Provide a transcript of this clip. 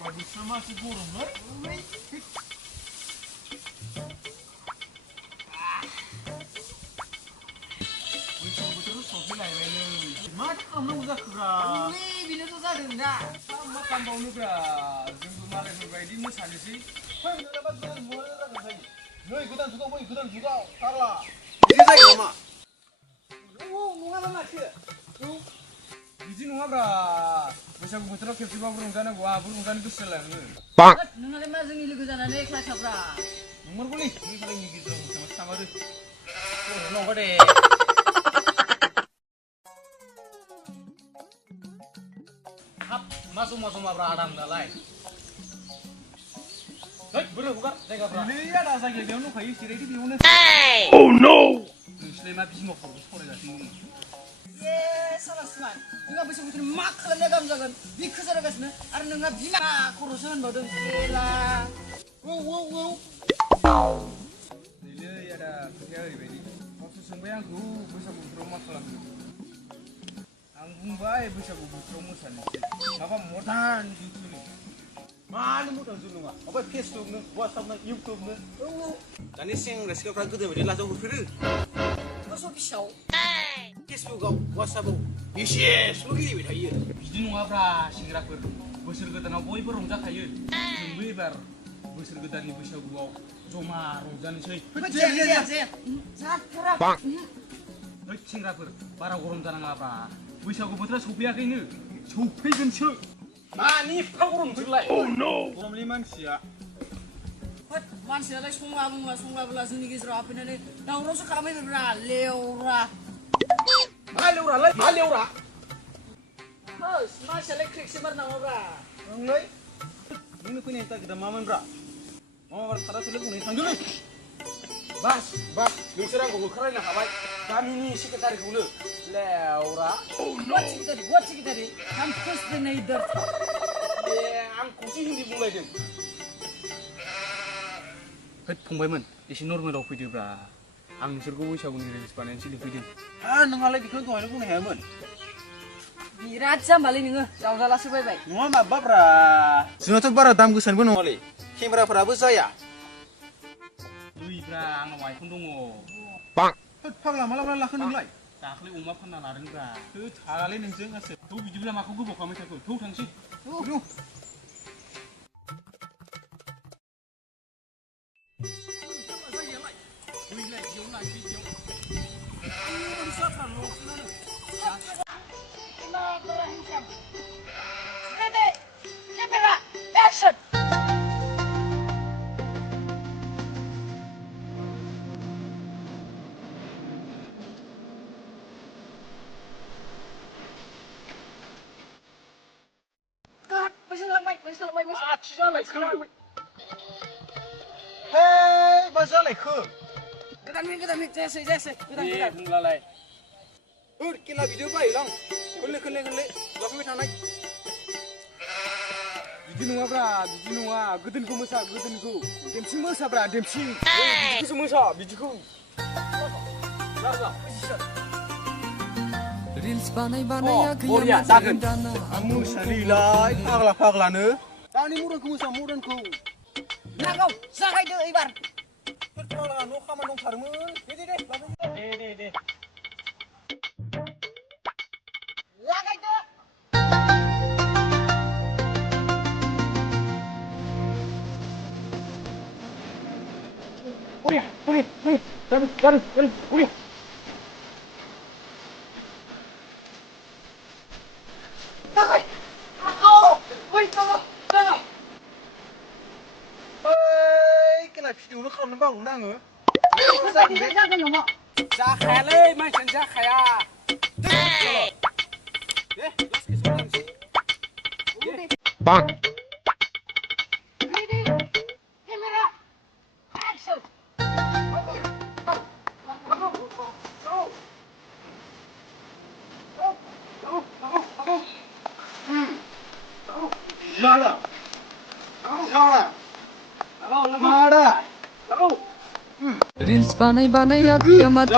बोथोरा मासि गरमलै बैसागु बोथोराव सफैलायबायलै मा खालामनांगौ जाखोब्रा बेनोथ' जादों दा मा खालामबावनोब्रा जोंबो मालायफोर बायदि मोसानोसै नै गोदान जुगाव बै गोदान जुगाव फाग्ला बिदि जायो नामा नङाबा माथो बिदि नङाब्रा बैसागु बोथोराव खेबसेबाबो रंजानांगौ आंहाबो रंजानो गोसो जालाङो नोंहालाय मा जोंनि लोगो जानानै एक्ला थाब्रा नंमारगौलै नै मालायनि गेजेराव मोसाबासो थामारो नंगौ दे हाब मा जमा जमाब्रा आदाम दालाय है बोरो हगार जायगाफ्रा नै आदा जायगाया बेयावनो दंखायो जिरायदो बेयावनो oh no नोंसोरलाय मा बिमाखौबो सावरायगासिनो दङ ए सालासमान नोंहा बैसागु बोथोराव मा खालामनाया गाहाम जागोन बिखो जागासिनो आरो नोंहा बिमा खर'सो होनबावदों एला नैलै आदा खोथाया ओरैबायदि गावसोर सोंबाय आंखौ बैसागु बोथोराव मा खालामनो आं बुंबाय बैसागु बोथोराव मोसानोसै माबा मडार्न जुथुनो मानो मडार्न जुथ नङा ओमफ्राय फेसबुकनो वाट्सएपनो इउटुबनो दानि सेंग्रा सिख्लाफ्रा गोदो बायदि लाजाव होफेरो पस्ट अफिसाव फेसबुकआव वाट्सएपआव मेसेजल' गेलेबाय थायो बिदि नङाब्रा सेंग्राफोर बोसोर गोदानाव बयबो रंजाखायो जोंबो एबार बोसोर गोदाननि बैसागुआव जमा रंजानोसै सेंग्राफोर बारा गरम जानाङाब्रा बैसागु बोथोरा सफैयाखैनो सफैगोनसो मानि एफा गरम नोंसोरलाय गरमलै मानसिया मानसियालाय संलाबोला जोंनि गेजेराव हाबफैनानै दावरावसो खालामहैबायब्रा लेवरा मा लेवरालाय मा लेवरा मानसियालाय क्रिकसो मारनांगौब्रा ओंलै नोंनो फैनायनि टारगेटआ मामोनब्रा माबार खादा थोलाय बुंनानै थांदोलै बास नोंसोर आंखौ होखारलायनो हाबाय गामिनि सेक्रेटारिखौनो लेवरा what secretary I'm first the neighbor ए आंखौसो हिन्दी बुंलायदों होद फंबायमोन एसे नर्मेलाव फैदोब्रा आं नोंसोरखौ बैसागुनि रिल्स बानायनोसो लिंफैदों नोंहालाय बेखौनो दहायनो बुंनो हायामोन बिराद जाम्बालै नोङो जावजालासो बायबाय नङा माबाब्रा जोंहाथ' बारा दाम गोसानिबो नङालै केमेराफोराबो जाया ओइब्रा आंनाव आइफन दङ होद फाग्ला माला लाखो नोंलाय दाख्लै अमा फानना लादोंब्रा होद हालालै नोंजों गासै थौ बिदिब्ला माखौ गोबाव खालामबाय थाखो थौ थांसै Hei, bazalaykho. Godan जायासै गोदान बुंलालाय खेला भिडिअ बायोलां खोनले लाफैबाय थानाय बिदि नङाब्रा बिदि नङा गोदोनखौ मोसा गोदोनखौ देमसि मोसाब्रा देमसि बिदिखौसो मोसा बिदिखौ रिल्स बानाय जागोन आं मोसालिलाय फाग्लानो दानि मर्दानखौ मोसा मर्दानखौ नांगौ जागायदो एबार फाग्ला न' खामानि दंथारोमोन दे लागायदो Uria. Video nó không nó bỏng đang ở. Ra khá lên, mai chẳng ra khá. Bang. Camera. Action. Mana? Mana? Reels banay ya mati.